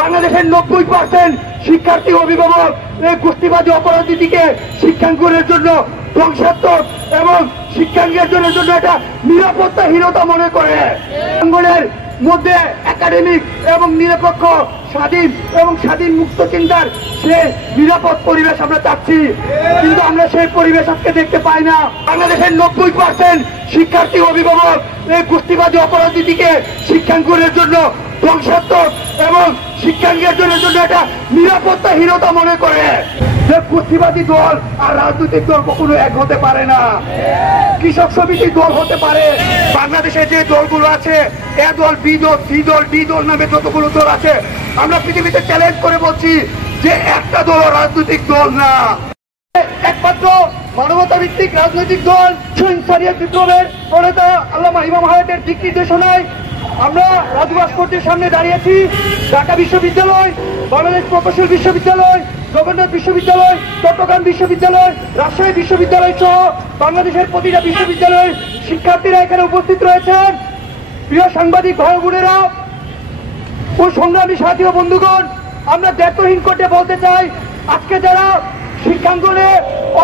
বাংলাদেশের 90% শিক্ষার্থী অভিভাবক এই গোষ্ঠীবাদী অপরাধীটিকে শিক্ষাঙ্গনের জন্য ধ্বংসাত্মক এবং শিক্ষাঙ্গের জন্য একটা নিরাপত্তাহীনতা মনে করে। শিক্ষাঙ্গনের মধ্যে একাডেমিক এবং নিরপেক্ষ স্বাধীন মুক্ত চিন্তার সে নিরাপদ পরিবেশ আমরা চাচ্ছি, কিন্তু আমরা সেই পরিবেশ আজকে দেখতে পাই না। বাংলাদেশের 90% শিক্ষার্থী অভিভাবক এই গোষ্ঠীবাদী অপরাধীটিকে শিক্ষাঙ্গনের জন্য ধ্বংসাত্মক এবং শিক্ষাঙ্গের জন্য একটা নিরাপত্তাহীনতা মনে করে। যে গোষ্ঠীবাদী দল আর রাজনৈতিক দল কখনো এক হতে পারে না। কৃষক সমিতি দল হতে পারে। বাংলাদেশে যে দলগুলো আছে, এ দল, বি দল, সি দল, ডি দল নামে যতগুলো দল আছে, আমরা পৃথিবীতে চ্যালেঞ্জ করে বলছি যে একটা দল রাজনৈতিক দল না, একমাত্র মানবতা ভিত্তিক রাজনৈতিক দল শরীয়ত বিপ্লবের প্রণেতা আল্লামা ইমাম হায়াতের দিক নির্দেশনায় আমরা রাজু ভাস্কর্যের সামনে দাঁড়িয়েছি। ঢাকা বিশ্ববিদ্যালয়, বাংলাদেশ প্রকৌশল বিশ্ববিদ্যালয়, জগন্নাথ বিশ্ববিদ্যালয়, চট্টগ্রাম বিশ্ববিদ্যালয়, রাজশাহী বিশ্ববিদ্যালয় সহ বাংলাদেশের প্রতিটা বিশ্ববিদ্যালয়ের শিক্ষার্থীরা এখানে উপস্থিত রয়েছেন। প্রিয় সাংবাদিক ভাই বোনেরা ও সংগ্রামী সাথী ও বন্ধুগণ, আমরা দায়িত্বহীন করতে বলতে চাই, আজকে যারা শিক্ষাঙ্গনে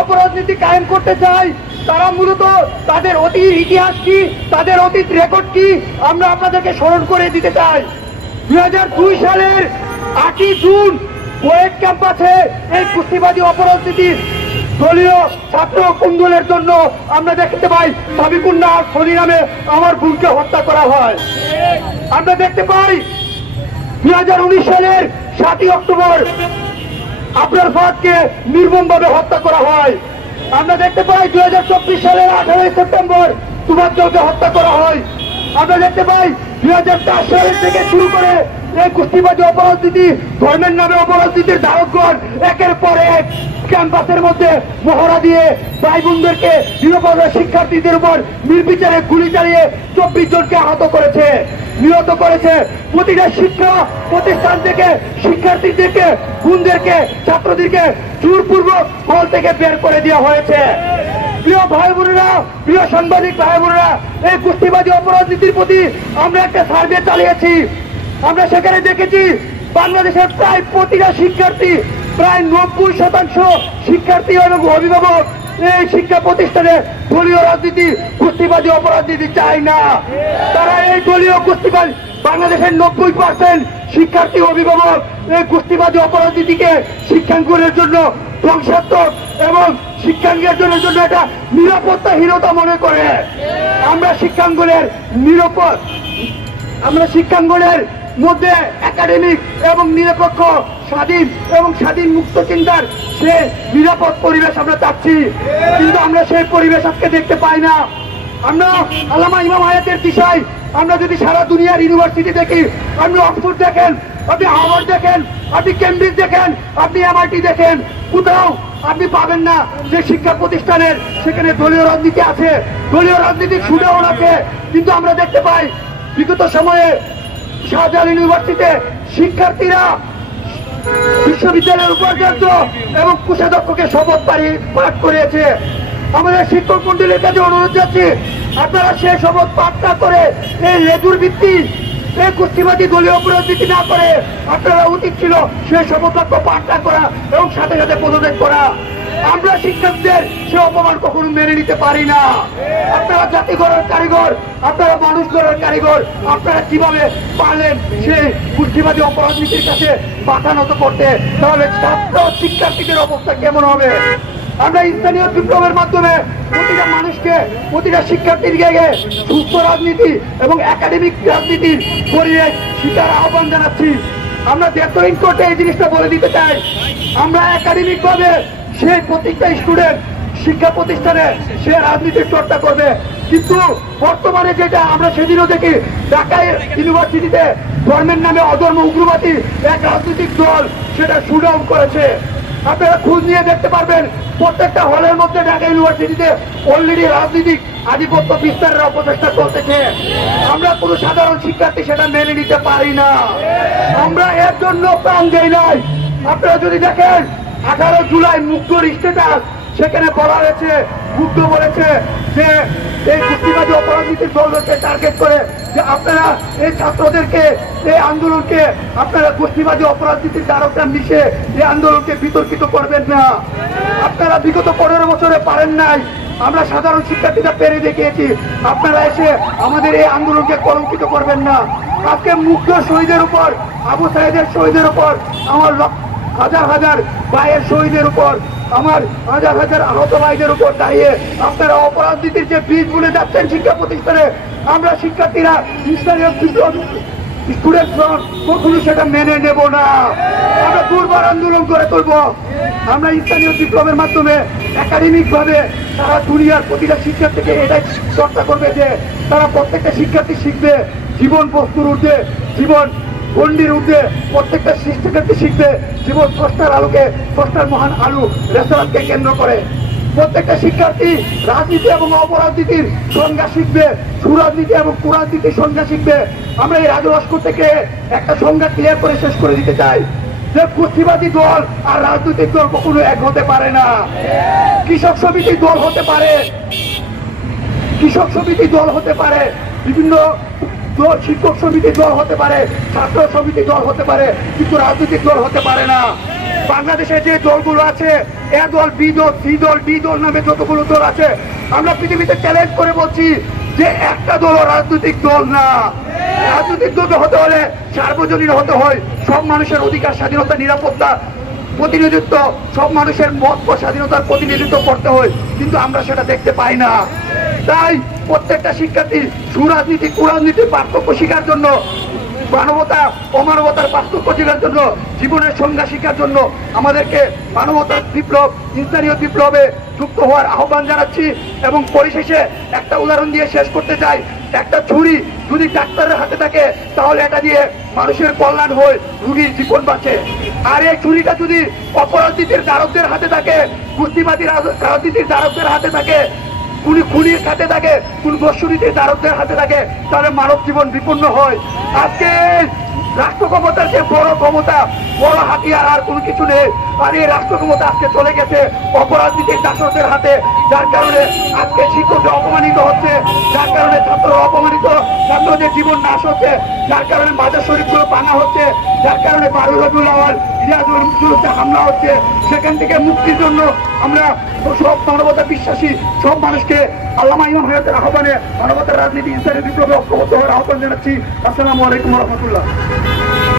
অপরাজনীতি কায়েম করতে চায় তারা মূলত তাদের অতীত ইতিহাস কি, তাদের অতীত রেকর্ড কি আমরা আপনাদেরকে স্মরণ করে দিতে চাই। 2002 সালের 8ই জুন কোয়েট ক্যাম্পাসে এই গোষ্ঠীবাদী অপরাজনীতির দলীয় ছাত্র কুন্দলের জন্য আমরা দেখতে পাই সাবিকুন্নাহার সনি নামে আমার বোনকে হত্যা করা হয়। আমরা দেখতে পাই 2019 সালের 7ই অক্টোবর আবরার ফাহাদকে নির্মমভাবে হত্যা করা হয়। আমরা দেখতে পাই 2024 সালের 18 সেপ্টেম্বর তুফাজ্জলকে হত্যা করা হয়। আমরা দেখতে পাই 2004 সালের থেকে শুরু করে এই গোষ্ঠীবাদী অপরাজনীতি, ধর্মের নামে অপরাজনীতির ধারকগণ একের পর এক ক্যাম্পাসের মধ্যে মহড়া দিয়ে ভাই বোনদেরকে, নিরাপদ শিক্ষার্থীদের উপর নির্বিচারে গুলি চালিয়ে 24 জনকে আহত করেছে, নিহত করেছে। প্রতিটা শিক্ষা প্রতিষ্ঠান থেকে শিক্ষার্থীদেরকে, বোনদেরকে, ছাত্রদেরকে জোরপূর্বক হল থেকে বের করে দেওয়া হয়েছে। প্রিয় ভাই বোনেরা, প্রিয় সাংবাদিক ভাই বোনেরা, এই গোষ্ঠীবাদী অপরাজনীতির প্রতি আমরা একটা সার্ভে চালিয়েছি। আমরা সেখানে দেখেছি বাংলাদেশের প্রায় প্রতিটা শিক্ষার্থী, প্রায় 90% শিক্ষার্থী এবং অভিভাবক এই শিক্ষা প্রতিষ্ঠানে দলীয় রাজনীতি, গোষ্ঠীবাদী অপরাজনীতি চায় না। তারা এই দলীয় গোষ্ঠীবাদী, বাংলাদেশের 90% শিক্ষার্থী অভিভাবক এই গোষ্ঠীবাদী অপরাজনীতিকে শিক্ষাঙ্গনের জন্য ধ্বংসাত্মক এবং শিক্ষাঙ্গের জন্য একটা নিরাপত্তাহীনতা মনে করে। আমরা শিক্ষাঙ্গনের মধ্যে একাডেমিক এবং নিরপেক্ষ স্বাধীন মুক্ত চিন্তার সে নিরাপদ পরিবেশ আমরা চাচ্ছি, কিন্তু আমরা সেই পরিবেশ আজকে দেখতে পাই না। আমরা আল্লামা ইমাম হায়াতের দিশায় আমরা যদি সারা দুনিয়ার ইউনিভার্সিটি দেখি, আপনি অক্সফোর্ড দেখেন, আপনি হার্ভার্ড দেখেন, আপনি কেমব্রিজ দেখেন, আপনি MIT দেখেন, কোথাও আপনি পাবেন না যে শিক্ষা প্রতিষ্ঠানের সেখানে দলীয় রাজনীতি আছে, দলীয় রাজনীতির সুডাউন আছে। কিন্তু আমরা দেখতে পাই বিগত সময়ে শাহজালাল ইউনিভার্সিটিতে শিক্ষার্থীরা বিশ্ববিদ্যালয়ের উপাচার্য এবং কোষাধ্যক্ষকে শপথ পাঠ করিয়েছে। আমাদের শিক্ষক মন্ডলীর কাছে অনুরোধ যাচ্ছে, আপনারা সে শপথ পাঠ না করে এই লেজুর ভিত্তি, এই গোষ্ঠীবাদী দলীয় রাজনীতি না করে আপনারা উচিত ছিল সেই শপথ বাক্য পাঠ না করা এবং সাথে সাথে পদত্যাগ করা। আমরা শিক্ষকদের সে অপমান কখনো মেনে নিতে পারি না। আপনারা জাতি গড়ার কারিগর, আপনারা মানুষ গড়ার কারিগর, আপনারা কিভাবে পারলেন সেই গোষ্ঠীবাদী অপরাজনীতির কাছে মাথা নত করতে? তাহলে ছাত্র শিক্ষার্থীদের অবস্থা কেমন হবে? আমরা স্থানীয় বিপ্লবের মাধ্যমে প্রতিটা মানুষকে, প্রতিটা শিক্ষার্থীকে সুস্থ রাজনীতি এবং একাডেমিক রাজনীতির পরিবেশ শিকার আহ্বান জানাচ্ছি। আমরা দায়িত্বহীন করতে এই জিনিসটা বলে দিতে চাই, আমরা একাডেমিক ভাবে সেই প্রত্যেকটা স্টুডেন্ট শিক্ষা প্রতিষ্ঠানে সে রাজনীতির চর্চা করবে, কিন্তু বর্তমানে যেটা আমরা সেদিনও দেখি ঢাকা ইউনিভার্সিটিতে ধর্মের নামে অধর্ম উগ্রবাদী এক রাজনৈতিক দল সেটা শুডাউন করেছে। আপনারা খোঁজ নিয়ে দেখতে পারবেন প্রত্যেকটা হলের মধ্যে ঢাকা ইউনিভার্সিটিতে অলরেডি রাজনৈতিক আধিপত্য বিস্তারের অপচেষ্টা চলতেছে। আমরা কোনো সাধারণ শিক্ষার্থী সেটা মেনে নিতে পারি না। আমরা এর জন্য প্রাণ দেই নাই। আপনারা যদি দেখেন 18 জুলাই মুগ্ধর স্ট্যাটাস, সেখানে বলা হয়েছে, মুগ্ধ বলেছে যে এই কুস্তিবাদী অপরাধীদের দলকে টার্গেট করে যে আপনারা এই ছাত্রদেরকে, এই আন্দোলনকে আপনারা কুস্তিবাদী অপরাধীদের দ্বারকা মিশে এই আন্দোলনকে বিতর্কিত করবেন না। আপনারা বিগত 15 বছরে পারেন নাই, আমরা সাধারণ শিক্ষার্থীরা পেরে দেখিয়েছি। আপনারা এসে আমাদের এই আন্দোলনকে কলঙ্কিত করবেন না। আজকে মুগ্ধ শহীদের উপর, আবু সাইদের শহীদের উপর, আমার হাজার হাজার ভাইয়ের শহীদের উপর, আমার হাজার হাজার আহত ভাইদের উপর দাঁড়িয়ে আপনারা অপরাধীদের যে বীজ বলে যাচ্ছেন শিক্ষা প্রতিষ্ঠানে, আমরা শিক্ষার্থীরা স্টুডেন্ট ফ্রন্ট কখনো সেটা মেনে নেব না। আমরা দুর্বার আন্দোলন করে তুলব। আমরা স্থানীয় বিপ্লবের মাধ্যমে একাডেমিক ভাবে তারা দুনিয়ার প্রতিটা শিক্ষার্থীকে এটাই চর্চা করবে যে তারা প্রত্যেকটা শিক্ষার্থী শিখবে জীবন বস্তুর ঊর্ধ্বে, জীবন গণ্ডির ঊর্ধ্বে প্রত্যেকটা শিক্ষার্থী শিখবে জীবন স্রষ্টার আলোকে, স্রষ্টার মহান আলু রেস্তোরাঁকে কেন্দ্র করে। প্রত্যেকটা শিক্ষার্থী রাজনীতি এবং অপরাজনীতির সংজ্ঞা শিখবে, সুরাজনীতি এবং কুরাজনীতির সংজ্ঞা শিখবে। আমরা এই রাজলস্কর থেকে একটা সংজ্ঞা ক্লিয়ার করে শেষ করে দিতে চাই যে কুস্তিবাদী দল আর রাজনৈতিক দল কখনো এক হতে পারে না। কৃষক সমিতি দল হতে পারে, কৃষক সমিতি দল হতে পারে, বিভিন্ন শিক্ষক সমিতি দল হতে পারে, ছাত্র সমিতি দল হতে পারে, কিন্তু রাজনৈতিক দল হতে পারে না। বাংলাদেশে যে দলগুলো আছে, এ দল, বি দল, সি দল, ডি দল নামে যতগুলো দল আছে, আমরা পৃথিবীতে চ্যালেঞ্জ করে বলছি যে একটা দল রাজনৈতিক দল না। রাজনৈতিক দল হতে হলে সার্বজনীন হতে হয়, সব মানুষের অধিকার, স্বাধীনতা, নিরাপত্তা, প্রতিনিধিত্ব, সব মানুষের মত ও স্বাধীনতার প্রতিনিধিত্ব করতে হয়, কিন্তু আমরা সেটা দেখতে পাই না। তাই প্রত্যেকটা শিক্ষার্থী সুরাজনীতি কুরাজনীতির পার্থক্য শিখার জন্য, মানবতা অমানবতার পার্থক্য শেখার জন্য, জীবনের সংজ্ঞা শিখার জন্য আমাদেরকে মানবতার বিপ্লব, স্থানীয় বিপ্লবে যুক্ত হওয়ার আহ্বান জানাচ্ছি। এবং পরিশেষে একটা উদাহরণ দিয়ে শেষ করতে চাই। একটা ছুরি যদি ডাক্তারের হাতে থাকে তাহলে এটা দিয়ে মানুষের কল্যাণ হয়, রোগীর জীবন বাঁচে। আর এই ছুরিটা যদি অপরাধীদের দ্বারকদের হাতে থাকে, কুস্তিবাদী রাজনীতির দ্বারকদের হাতে থাকে, খুনির হাতে থাকে, কোন দস্যুনীতির দ্বারকদের হাতে থাকে, তাহলে মানব জীবন বিপন্ন হয়। আজকে রাষ্ট্র ক্ষমতার যে বড় ক্ষমতা, বড় হাতিয়ার আর কোনো কিছু নেই। আর এই রাষ্ট্র ক্ষমতা আজকে চলে গেছে অপরাধীদের দাসদের হাতে, যার কারণে আজকে শিক্ষকরা অপমানিত হচ্ছে, যার কারণে ছাত্ররা অপমানিত, ছাত্রদের জীবন নাশ হচ্ছে, যার কারণে মাজার শরীফগুলো ভাঙা হচ্ছে, যার কারণে বারুল রবিউল আউয়াল ইলিয়াসুলকে হামলা হচ্ছে। সেখান থেকে মুক্তির জন্য আমরা সব মানবতা বিশ্বাসী সব মানুষকে আল্লামা ইমাম হায়াতের আহ্বানে মানবতার রাজনীতি ইসলামী বিপ্লবে ঐক্যবদ্ধ হওয়ার আহ্বান জানাচ্ছি। আসসালামু আলাইকুম ওয়া রাহমাতুল্লাহ।